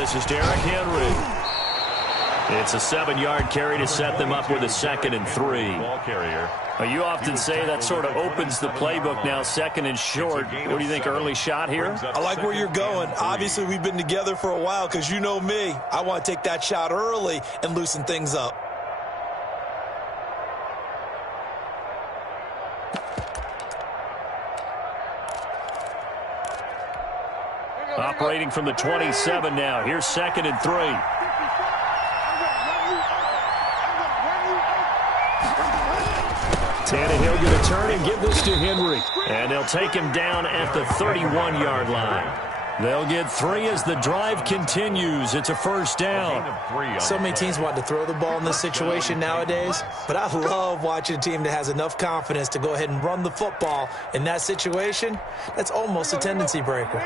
This is Derrick Henry. It's a 7-yard carry to set them up with a 2nd and 3. You often say that sort of opens the playbook now, 2nd and short. What do you think, early shot here? I like where you're going. Obviously, we've been together for a while because you know me. I want to take that shot early and loosen things up. Operating from the 27 now. Here's 2nd and 3. Tannehill going to turn and give this to Henry. And they'll take him down at the 31-yard line. They'll get 3 as the drive continues. It's a 1st down. So many teams want to throw the ball in this situation nowadays, but I love watching a team that has enough confidence to go ahead and run the football. In that situation, that's almost a tendency breaker.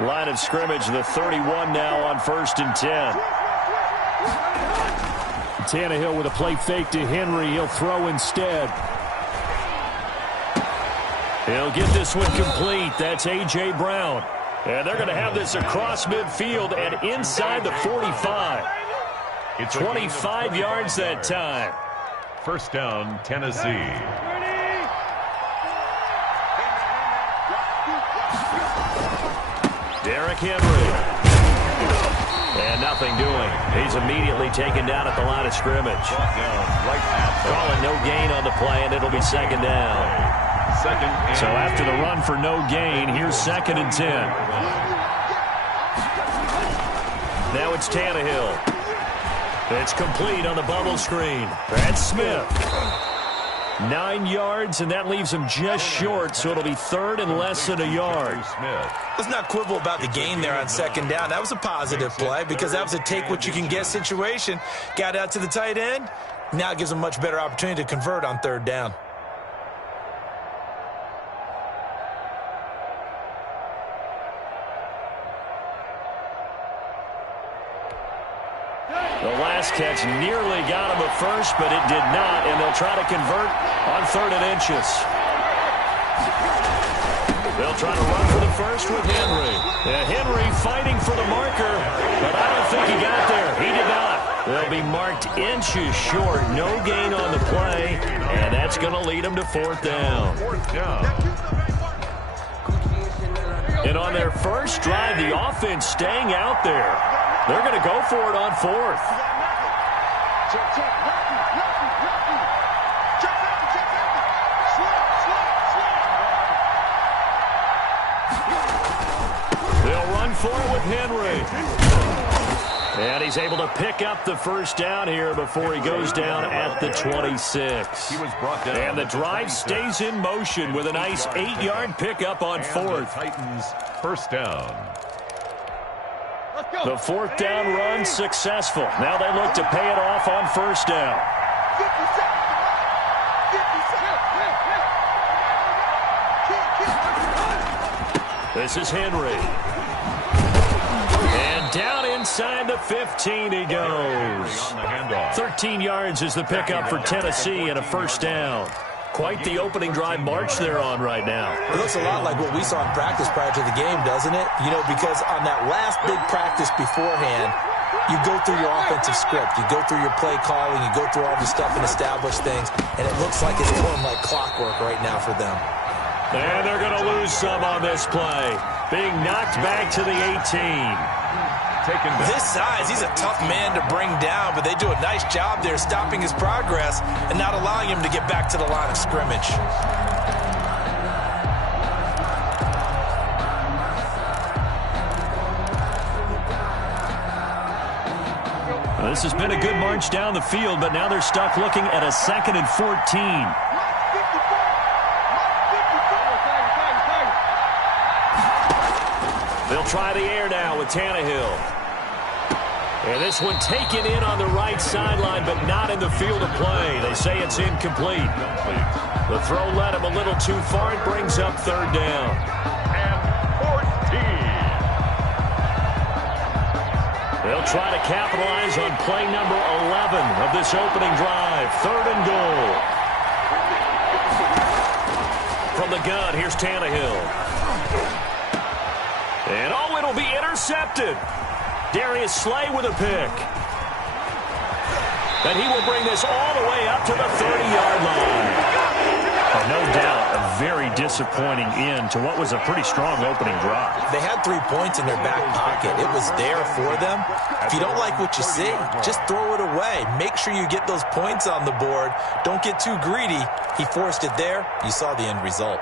Line of scrimmage, the 31 now on 1st and 10. Tannehill with a play fake to Henry. He'll throw instead. He'll get this one complete. That's A.J. Brown. And they're going to have this across midfield and inside the 45. It's 25 yards that time. 1st down, Tennessee. Derrick Henry. And nothing doing. He's immediately taken down at the line of scrimmage. Calling no gain on the play, and it'll be 2nd down. So after the run for no gain, here's 2nd and 10. Now it's Tannehill. It's complete on the bubble screen. That's Smith. 9 yards, and that leaves him just short, so it'll be 3rd and less than a yard. Let's not quibble about the gain there on 2nd down. That was a positive play because that was a take-what-you-can-get situation. Got out to the tight end. Now it gives him a much better opportunity to convert on 3rd down. The last catch nearly got him a first, but it did not, and they'll try to convert on 3rd and inches. They'll try to run for the first with Henry. Henry fighting for the marker, but I don't think he got there. He did not. They'll be marked inches short. No gain on the play, and that's going to lead them to 4th down. And on their first drive, the offense staying out there. They're going to go for it on 4th. They'll run for it with Henry. And he's able to pick up the 1st down here before he goes down at the 26. And the drive stays in motion with a nice 8-yard pickup on 4th. Titans 1st down. The 4th down run successful. Now they look to pay it off on 1st down. This is Henry. And down inside the 15 he goes. 13 yards is the pickup for Tennessee and a 1st down. Quite the opening drive march they're on right now. It looks a lot like what we saw in practice prior to the game, doesn't it? You know, because on that last big practice beforehand, you go through your offensive script. You go through your play calling. You go through all the stuff and establish things. And it looks like it's going like clockwork right now for them. And they're going to lose some on this play. Being knocked back to the 18. This size, he's a tough man to bring down, but they do a nice job there stopping his progress and not allowing him to get back to the line of scrimmage. Well, this has been a good march down the field, but now they're stuck looking at a 2nd and 14. They'll try the air now with Tannehill. And this one taken in on the right sideline, but not in the field of play. They say it's incomplete. The throw led him a little too far. It brings up 3rd down. And 14. They'll try to capitalize on play number 11 of this opening drive. 3rd and goal. From the gun, here's Tannehill. And it'll be intercepted. Darius Slay with a pick. And he will bring this all the way up to the 30-yard line. Oh, no doubt, a very disappointing end to what was a pretty strong opening drive. They had 3 points in their back pocket. It was there for them. If you don't like what you see, just throw it away. Make sure you get those points on the board. Don't get too greedy. He forced it there. You saw the end result.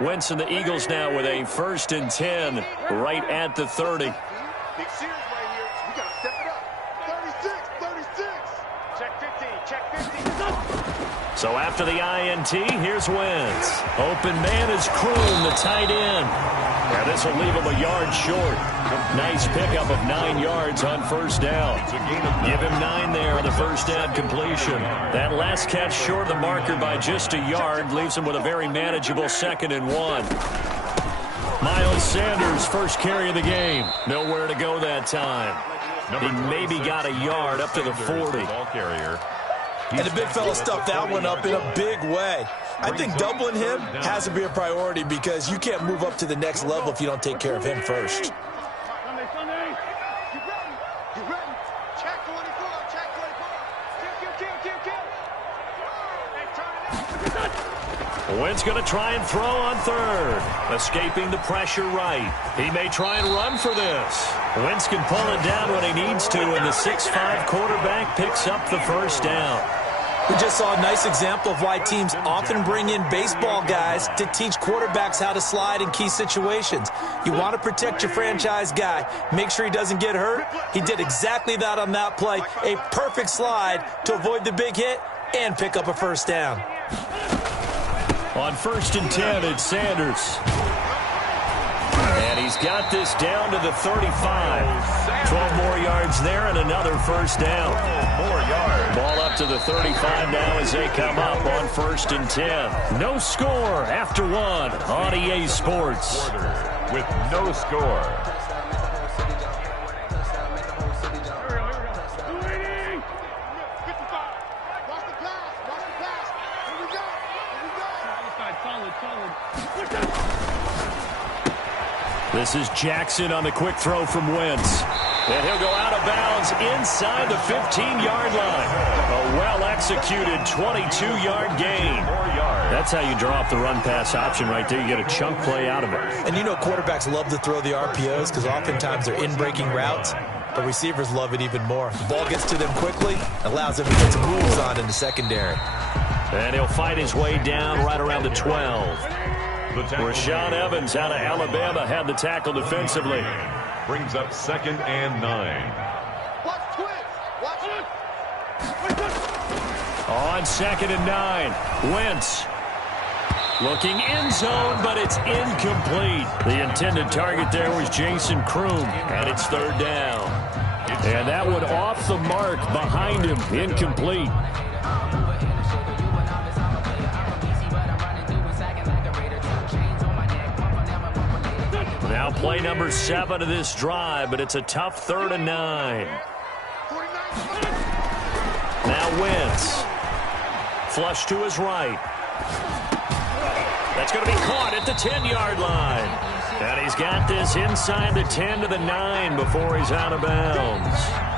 Wentz and the Eagles now with a 1st and 10 right at the 30. Big series right here. We got to step it up. 36, 36. Check 15, check 15. So after the INT, here's Wentz. Open man is Kroon, the tight end. Now this will leave him a yard short. Nice pickup of 9 yards on 1st down. Give him 9 there on the 1st down completion. That last catch short of the marker by just a yard leaves him with a very manageable 2nd and 1. Miles Sanders, first carry of the game. Nowhere to go that time. He maybe got a yard up to the 40. And the big fella stuffed that one up in a big way. I think doubling him has to be a priority because you can't move up to the next level if you don't take care of him first. Wentz going to try and throw on 3rd. Escaping the pressure right. He may try and run for this. Wentz can pull it down when he needs to, and the 6'5" quarterback picks up the 1st down. We just saw a nice example of why teams often bring in baseball guys to teach quarterbacks how to slide in key situations. You want to protect your franchise guy. Make sure he doesn't get hurt. He did exactly that on that play. A perfect slide to avoid the big hit and pick up a 1st down. On 1st and 10, it's Sanders. And he's got this down to the 35. 12 more yards there and another 1st down. More yards. Ball up to the 35 now as they come up on 1st and 10. No score after 1 on EA Sports. With no score. This is Jackson on the quick throw from Wentz. And he'll go out of bounds inside the 15-yard line. A well-executed 22-yard gain. That's how you draw up the run-pass option right there. You get a chunk play out of it. And you know quarterbacks love to throw the RPOs because oftentimes they're in-breaking routes. But receivers love it even more. The ball gets to them quickly, allows them to get some moves on in the secondary. And he'll fight his way down right around the 12. Rashaan Evans out of Alabama had the tackle defensively. Brings up 2nd and 9. Watch twins. Watch it. On 2nd and 9, Wentz. Looking end zone, but it's incomplete. The intended target there was Jason Kroon, and it's 3rd down. And that one off the mark behind him, incomplete. Now play number 7 of this drive, but it's a tough 3rd and 9. Now Wentz. Flush to his right. That's going to be caught at the 10-yard line. And he's got this inside the 10 to the 9 before he's out of bounds.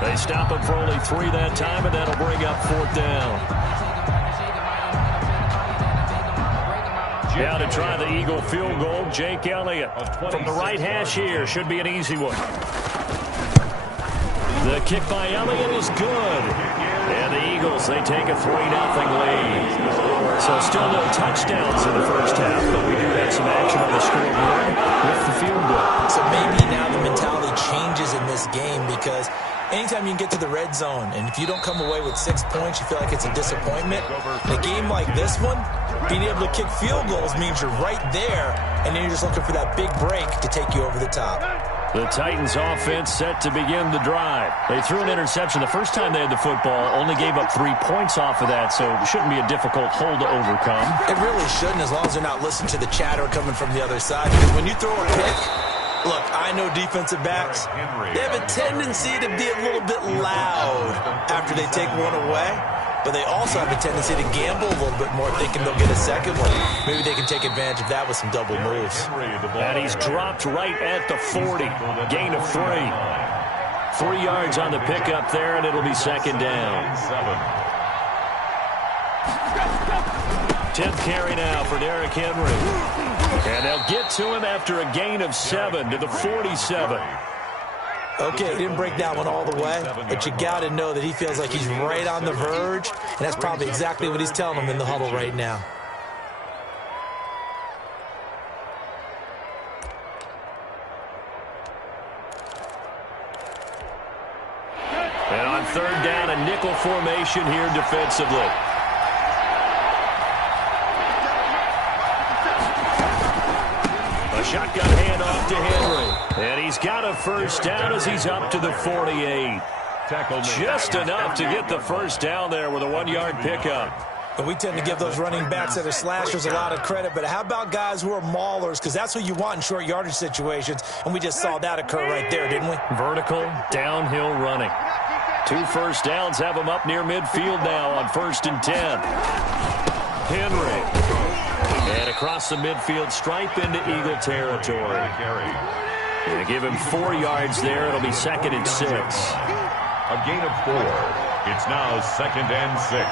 They stop him for only 3 that time, and that'll bring up 4th down. Now to try the Eagle field goal, Jake Elliott. From the right hash here, should be an easy one. The kick by Elliott is good. And the Eagles, they take a 3-0 lead. So still no touchdowns in the first half, but we do have some action on the scoreboard with the field goal. So maybe now the mentality changes in this game because anytime you can get to the red zone, and if you don't come away with 6 points, you feel like it's a disappointment. In a game like this one, being able to kick field goals means you're right there, and then you're just looking for that big break to take you over the top. The Titans offense set to begin the drive. They threw an interception the first time they had the football, only gave up 3 points off of that, so it shouldn't be a difficult hole to overcome. It really shouldn't, as long as they're not listening to the chatter coming from the other side, because when you throw a pick, look, I know defensive backs, they have a tendency to be a little bit loud after they take one away. but they also have a tendency to gamble a little bit more, thinking they'll get a second one. Maybe they can take advantage of that with some double moves. And he's dropped right at the 40. Gain of 3. 3 yards on the pickup there, and it'll be second down. 10th carry now for Derrick Henry. And they'll get to him after a gain of 7 to the 47. Okay, he didn't break that one all the way, but you got to know that he feels like he's right on the verge, and that's probably exactly what he's telling them in the huddle right now. And on 3rd down, a nickel formation here defensively. A shotgun handoff to Henry. And he's got a first down as he's up to the 48. Just enough to get the first down there with a 1-yard pickup. And we tend to give those running backs that are slashers a lot of credit, but how about guys who are maulers? Because that's what you want in short yardage situations, and we just saw that occur right there, didn't we? Vertical, downhill running. 2 first downs have him up near midfield now on 1st and 10. Henry. And across the midfield stripe into Eagle territory. Going to give him 4 yards there. It'll be 2nd and 6. A gain of 4. It's now 2nd and 6.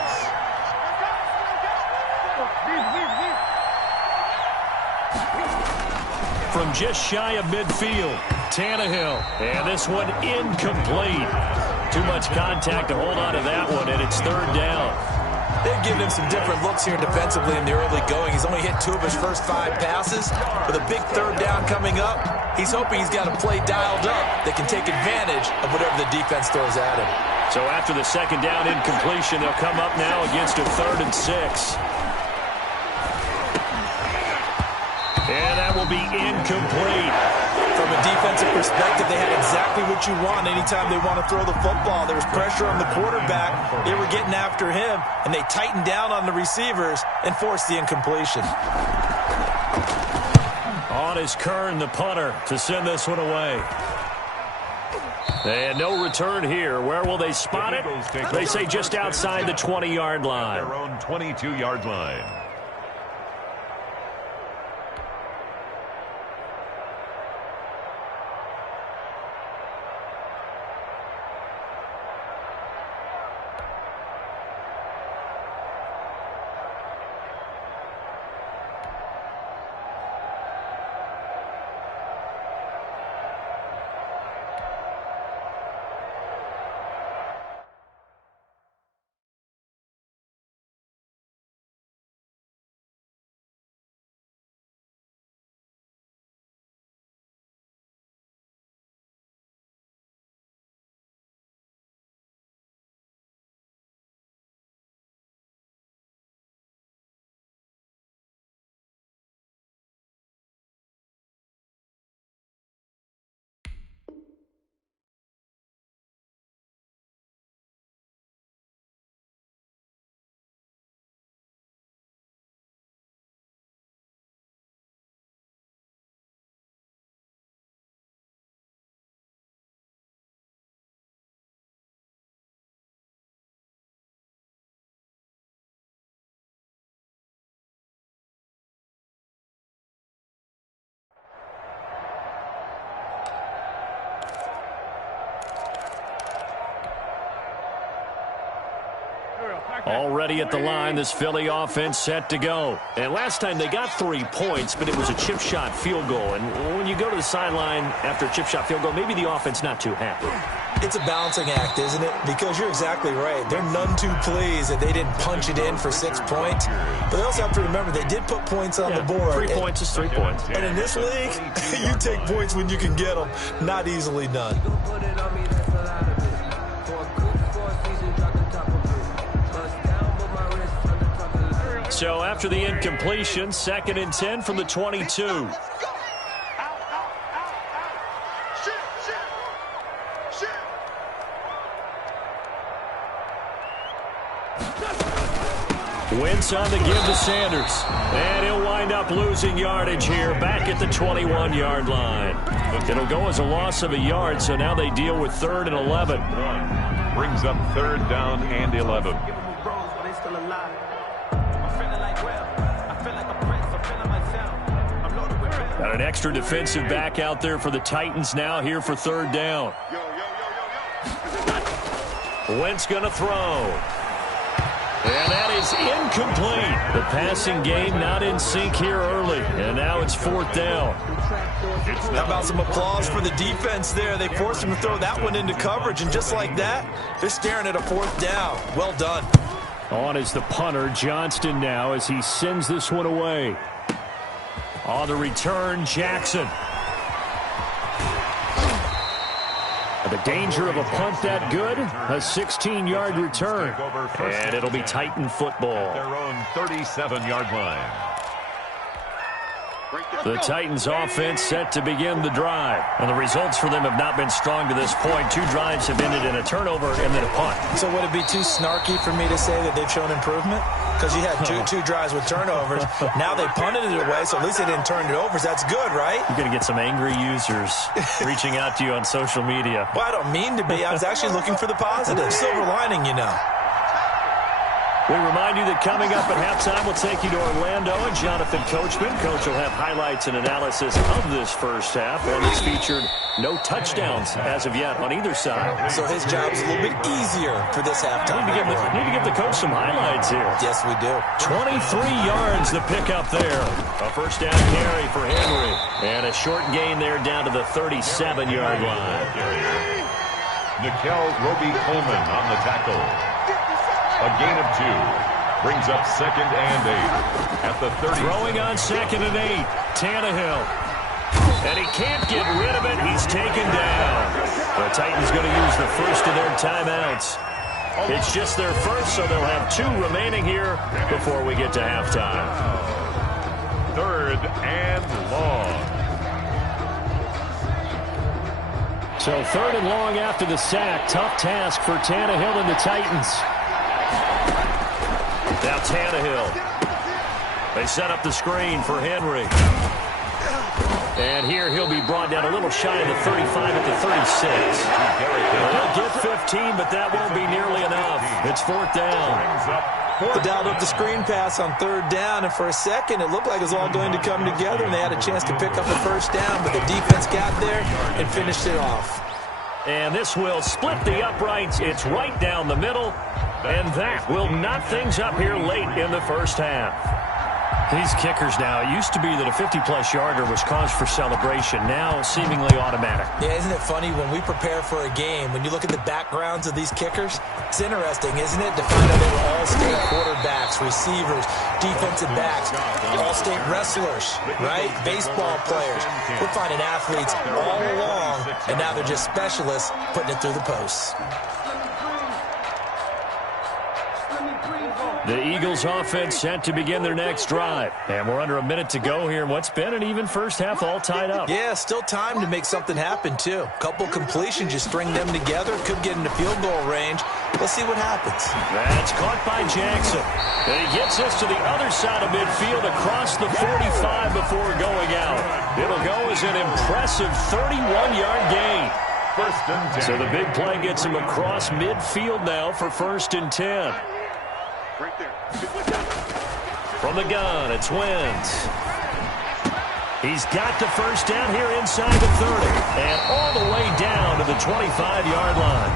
From just shy of midfield, Tannehill. And this one incomplete. Too much contact to hold on to that one, and it's 3rd down. They've given him some different looks here defensively in the early going. He's only hit 2 of his first 5 passes. With a big 3rd down coming up, he's hoping he's got a play dialed up that can take advantage of whatever the defense throws at him. So after the 2nd down incompletion, they'll come up now against a 3rd and 6. And that will be incomplete. From a defensive perspective, they had exactly what you want anytime they want to throw the football. There was pressure on the quarterback. They were getting after him, and they tightened down on the receivers and forced the incompletion. On is Kern, the punter, to send this one away. And no return here. Where will they spot it? They say just outside the 20-yard line. Their own 22-yard line. Already at the line, this Philly offense set to go. And last time they got 3 points, but it was a chip shot field goal. And when you go to the sideline after a chip shot field goal, maybe the offense not too happy. It's a balancing act, isn't it? Because you're exactly right. They're none too pleased that they didn't punch it in for 6 points. But they also have to remember they did put points on the board. 3 points is 3 points. And in this league, you take points when you can get them. Not easily done. So after the incompletion, 2nd and 10 from the 22. Wentz on the give to Sanders. And he'll wind up losing yardage here back at the 21-yard line. It'll go as a loss of a yard, so now they deal with 3rd and 11. Brings up 3rd down and 11. he's still alive. I'm feeling like I feel like a prince. I'm feeling myself. I'm loaded with bills. Got an extra defensive back out there for the Titans now here for third down. Wentz going to throw. And that is incomplete. The passing game not in sync here early. And now it's fourth down. How about some applause for the defense there? They forced him to throw that one into coverage, and just like that, they're staring at a fourth down. Well done. On is the punter, Johnston now, as he sends this one away. On the return, Jackson. The danger of a punt that good, a 16-yard return. And it'll be Titan football. Their own 37-yard line. The Titans offense set to begin the drive. And the results for them have not been strong to this point. 2 drives have ended in a turnover and then a punt. So would it be too snarky for me to say that they've shown improvement? Because you had two drives with turnovers. Now they punted it away, so at least they didn't turn it over. So that's good, right? You're going to get some angry users reaching out to you on social media. Well, I don't mean to be. I was actually looking for the positive. Silver lining, you know. We remind you that coming up at halftime, we'll take you to Orlando and Jonathan Coachman. Coach will have highlights and analysis of this first half. One that's featured no touchdowns as of yet on either side. So his job's a little bit easier for this halftime. Need to give the coach some highlights here. Yes, we do. 23 yards the pickup there. A first down carry for Henry. And a short gain there down to the 37-yard line. Nickel Roby-Coleman on the tackle. A gain of 2. Brings up 2nd and 8 at the 30. Throwing on 2nd and 8. Tannehill. And he can't get rid of it. He's taken down. The Titans going to use the first of their timeouts. It's just their first, so they'll have 2 remaining here before we get to halftime. 3rd and long. So 3rd and long after the sack. Tough task for Tannehill and the Titans. Now Tannehill. They set up the screen for Henry. And here he'll be brought down a little shy of the 35 at the 36. They'll get 15, but that won't be nearly enough. It's 4th down. They dialed up the screen pass on 3rd down, and for a second it looked like it was all going to come together, and they had a chance to pick up a first down, but the defense got there and finished it off. And this will split the uprights. It's right down the middle. And that will knot things up here late in the first half. These kickers now, it used to be that a 50-plus yarder was cause for celebration. Now seemingly automatic. Yeah, isn't it funny when we prepare for a game, when you look at the backgrounds of these kickers, it's interesting, isn't it, to find out they were all-state quarterbacks, receivers, defensive backs, all-state wrestlers, right? Baseball players. We're finding athletes all along, and now they're just specialists putting it through the posts. The Eagles offense set to begin their next drive. And we're under a minute to go here in what's been an even first half, all tied up. Yeah, still time to make something happen, too. Couple completions, you string them together, could get into field goal range. Let's see what happens. That's caught by Jackson. And he gets us to the other side of midfield across the 45 before going out. It'll go as an impressive 31-yard gain. 1st and 10. So the big play gets him across midfield now for 1st and 10. Right there. From the gun, it's Wentz. He's got the first down here inside the 30. And all the way down to the 25-yard line.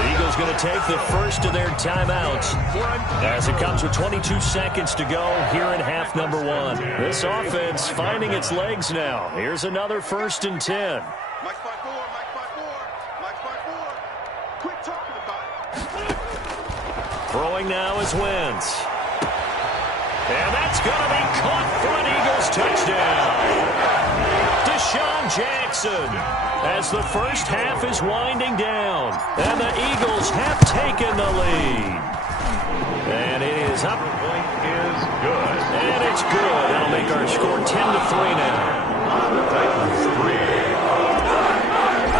The Eagles going to take the first of their timeouts as it comes with 22 seconds to go here in half number 1. This offense finding its legs now. Here's another 1st and 10. Mike 5-4, Mike 5-4. Quit talking about it. Throwing now is Wentz. And that's going to be caught for an Eagles touchdown. Deshaun Jackson as the first half is winding down. And the Eagles have taken the lead. And it is up. The point is good. And it's good. That'll make our score 10-3 now. Titans 3.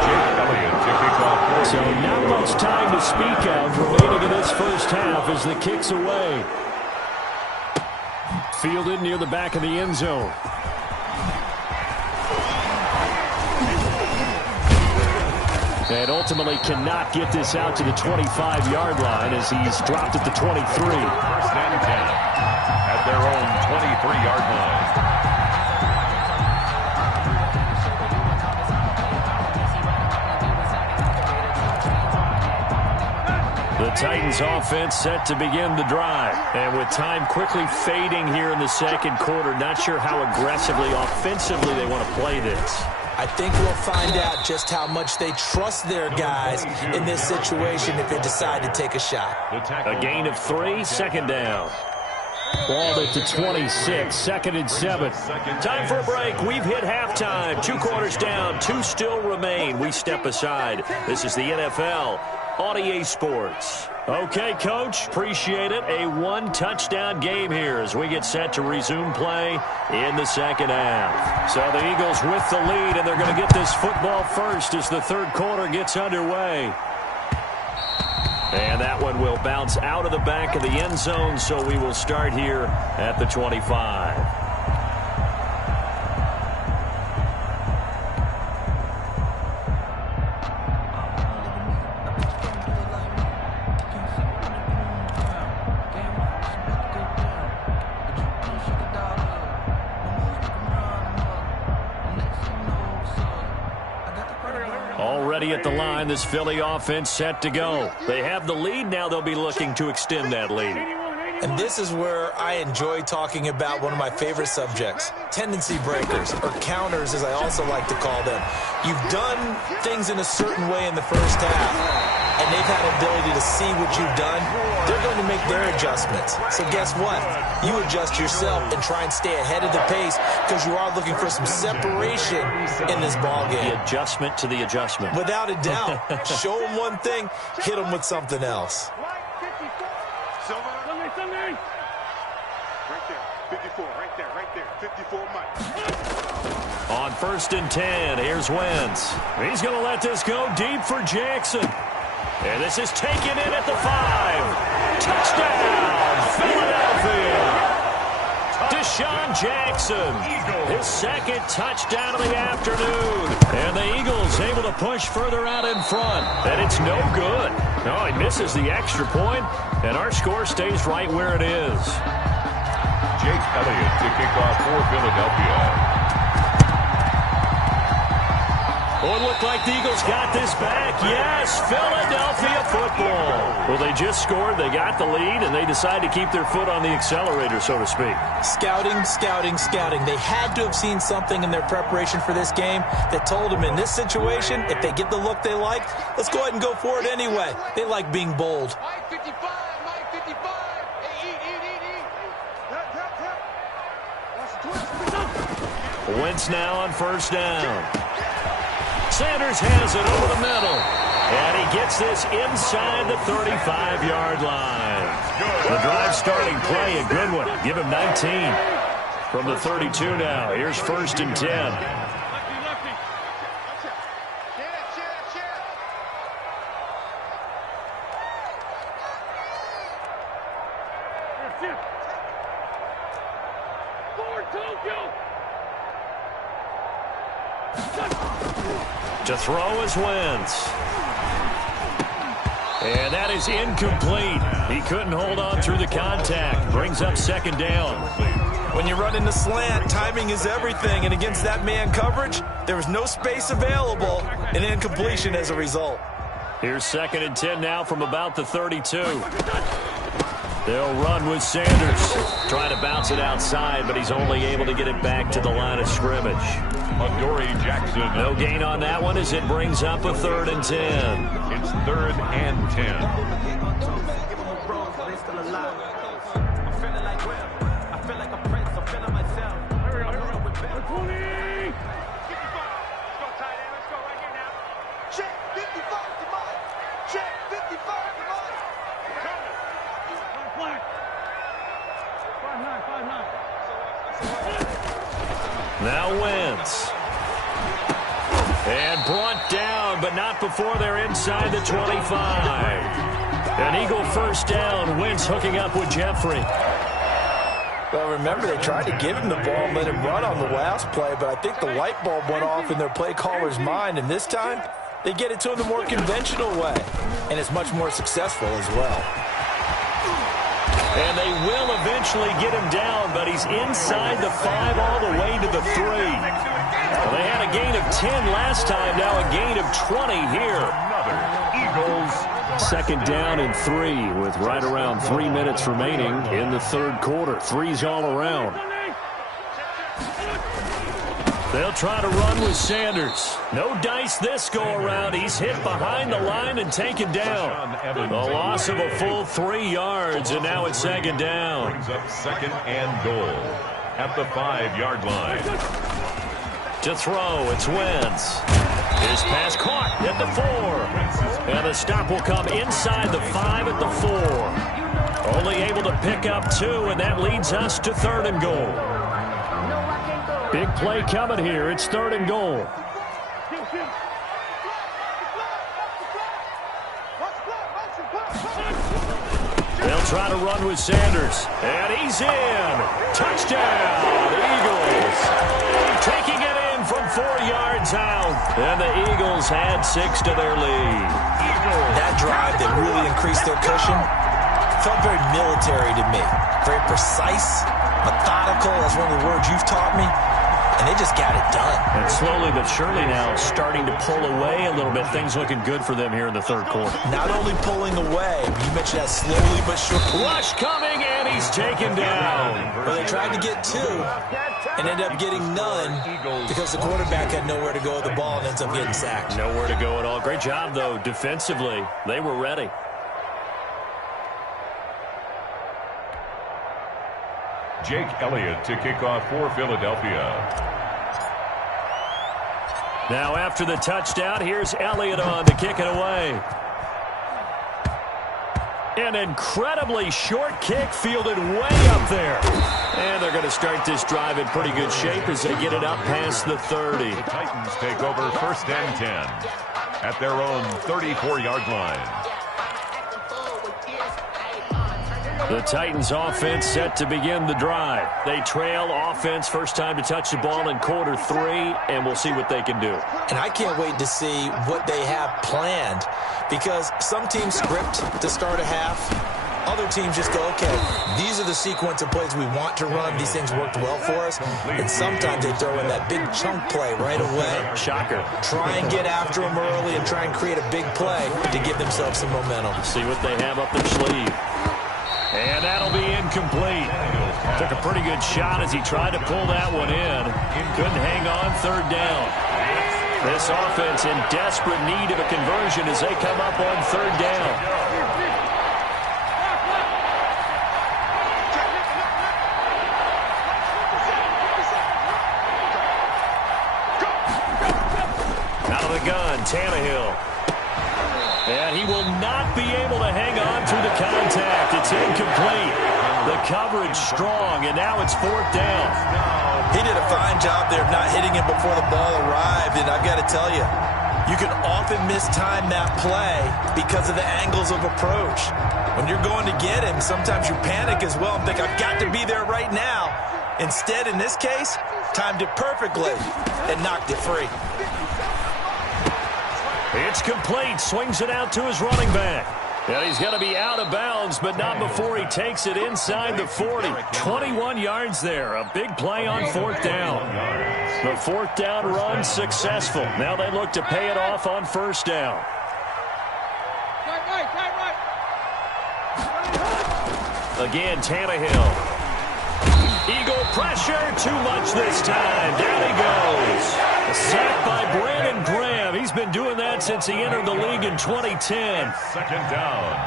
Jake Elliott to kick off. So not much time to speak of remaining in this first half as the kick's away. Fielded near the back of the end zone. And ultimately cannot get this out to the 25-yard line as he's dropped at the 23. First and 10 at their own 23-yard line. The Titans offense set to begin the drive. And with time quickly fading here in the second quarter, not sure how aggressively, offensively they want to play this. I think we'll find out just how much they trust their guys in this situation if they decide to take a shot. A gain of 3, second down. Ball at the 26, second and 7. Time for a break. We've hit halftime. 2 quarters down, 2 still remain. We step aside. This is the NFL on EA Sports. Okay, Coach, appreciate it. A 1-touchdown game here as we get set to resume play in the second half. So the Eagles with the lead, and they're going to get this football first as the third quarter gets underway. And that one will bounce out of the back of the end zone, so we will start here at the 25. Already at the line, this Philly offense set to go. They have the lead. Now they'll be looking to extend that lead. And this is where I enjoy talking about one of my favorite subjects, tendency breakers, or counters as I also like to call them. You've done things in a certain way in the first half, and they've had an ability to see what you've done. They're going to make their adjustments. So guess what? You adjust yourself and try and stay ahead of the pace because you are looking for some separation in this ball game. The adjustment to the adjustment. Without a doubt. Show them one thing, hit them with something else. Right there. 54 Mike. On first and 10, here's Wentz. He's going to let this go deep for Jackson. And this is taken in at the 5. Touchdown, Philadelphia. Deshaun Jackson, his second touchdown of the afternoon. And the Eagles able to push further out in front. And it's no good. No, he misses the extra point, and our score stays right where it is. Jake Elliott to kick off for Philadelphia. Oh, it looked like the Eagles got this back. Yes, Philadelphia football. Well, they just scored, they got the lead, and they decide to keep their foot on the accelerator, so to speak. Scouting. They had to have seen something in their preparation for this game that told them in this situation, if they get the look they like, let's go ahead and go for it anyway. They like being bold. Mike 55. Hey, eat. That's a twist. Wentz now on first down. Sanders has it over the middle. And he gets this inside the 35-yard line. The drive starting play, a good one. Give him 19. From the 32 now, here's first and 10. To throw is Wentz. And that is incomplete. He couldn't hold on through the contact. Brings up second down. When you run in the slant, timing is everything. And against that man coverage, there was no space available, and incompletion as a result. Here's second and 10 now from about the 32. They'll run with Sanders. Trying to bounce it outside, but he's only able to get it back to the line of scrimmage. Adoree Jackson. No gain on that one as it brings up a third and 10. It's third and 10. Now Wentz. And brought down, but not before they're inside the 25. An Eagle first down. Wentz hooking up with Jeffrey. Well, remember, they tried to give him the ball and let him run on the last play, but I think the light bulb went off in their play caller's mind, and this time, They get it to him the more conventional way, and it's much more successful as well. And they will eventually get him down, but he's inside the 5 all the way to the 3. Well, they had a gain of 10 last time, now a gain of 20 here. Another Eagles. Second down and 3 with right around 3 minutes remaining in the third quarter. Threes all around. They'll try to run with Sanders. No dice this go-around. He's hit behind the line and taken down. A loss of a full 3 yards, and now it's second down. Brings up second and goal at the 5-yard line. To throw, it's Wentz. His pass caught at the 4. And the stop will come inside the 5 at the 4. Only able to pick up 2, and that leads us to third and goal. Big play coming here. It's third and goal. They'll try to run with Sanders. And he's in. Touchdown, Eagles. Taking it in from 4 yards out. And the Eagles had 6 to their lead. That drive that really increased their cushion felt very military to me. Very precise, methodical. That's one of the words you've taught me. And they just got it done. And slowly but surely now starting to pull away a little bit. Things looking good for them here in the third quarter. Not only pulling away, you mentioned that slowly but surely. Rush coming, and he's taken down. Well, they tried to get 2 and ended up getting none because the quarterback had nowhere to go with the ball and ends up getting sacked. Nowhere to go at all. Great job, though, defensively. They were ready. Jake Elliott to kick off for Philadelphia. Now after the touchdown, here's Elliott on to kick it away. An incredibly short kick fielded way up there. And they're going to start this drive in pretty good shape as they get it up past the 30. The Titans take over first and 10 at their own 34-yard line. The Titans offense set to begin the drive. They trail offense first time to touch the ball in quarter 3, and we'll see what they can do. And I can't wait to see what they have planned because some teams script to start a half. Other teams just go, okay, these are the sequence of plays we want to run. These things worked well for us. And sometimes they throw in that big chunk play right away. Shocker. Try and get after them early and try and create a big play to give themselves some momentum. See what they have up their sleeve. And that'll be incomplete. Took a pretty good shot as he tried to pull that one in. Couldn't hang on third down. This offense in desperate need of a conversion as they come up on third down. Out of the gun, Tannehill. And he will not be able to hang on through the contact. It's incomplete. The coverage strong, and now it's fourth down. He did a fine job there of not hitting him before the ball arrived, and I've got to tell you, you can often mistime that play because of the angles of approach. When you're going to get him, sometimes you panic as well and think, I've got to be there right now. Instead, in this case, timed it perfectly and knocked it free. It's complete. Swings it out to his running back. And he's going to be out of bounds, but not before he takes it inside the 40. 21 yards there. A big play on fourth down. The fourth down run successful. Now they look to pay it off on first down. Again, Tannehill. Eagle pressure. Too much this time. Down he goes. A sack by Brandon Graham. He's been doing that since he entered the league in 2010. Second down.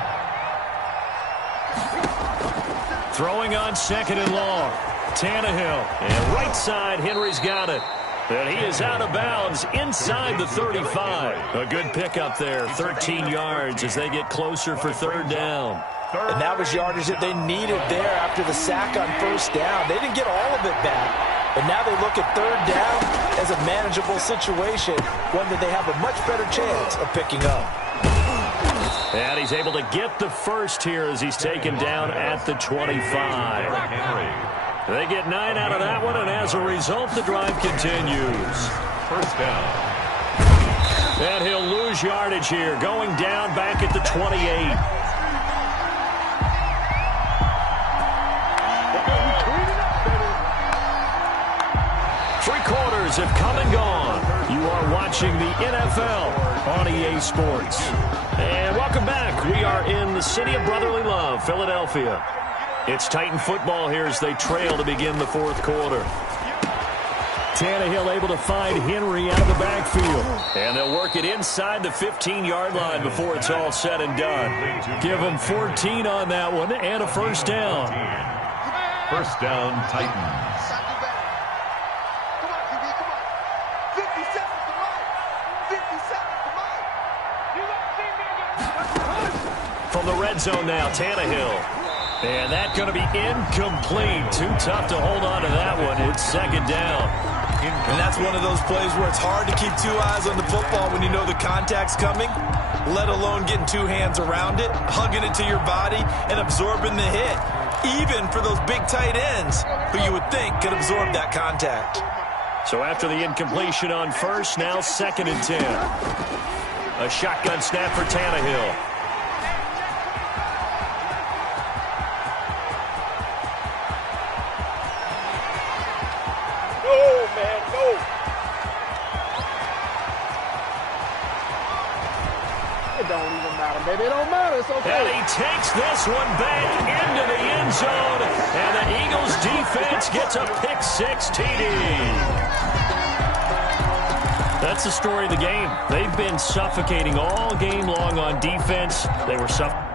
Throwing on second and long. Tannehill. And right side, Henry's got it. And he is out of bounds inside the 35. A good pickup there. 13 yards as they get closer for third down. And that was yardage that they needed there after the sack on first down. They didn't get all of it back. But now they look at third down as a manageable situation, one that they have a much better chance of picking up. And he's able to get the first here as he's taken down at the 25. They get 9 out of that one, and as a result, the drive continues. First down. And he'll lose yardage here, going down back at the 28. Three quarters have come and gone. You are watching the NFL on EA Sports. And welcome back. We are in the city of brotherly love, Philadelphia. It's Titan football here as they trail to begin the fourth quarter. Tannehill able to find Henry out of the backfield. And they'll work it inside the 15-yard line before it's all said and done. Give them 14 on that one and a first down. First down, Titans. Come on, QB, come on. 50 seconds to life. 50 seconds to life. You got to From the red zone now, Tannehill. And that's going to be incomplete. Too tough to hold on to that one. It's second down. And that's one of those plays where it's hard to keep two eyes on the football when you know the contact's coming, let alone getting two hands around it, hugging it to your body, and absorbing the hit. Even for those big tight ends who you would think could absorb that contact. So after the incompletion on first, now second and 10. A shotgun snap for Tannehill. don't even matter, baby. It don't matter. It's okay. And he takes this one back into the end zone. And the Eagles defense gets a pick-6 TD. That's the story of the game. They've been suffocating all game long on defense. They were suffocating.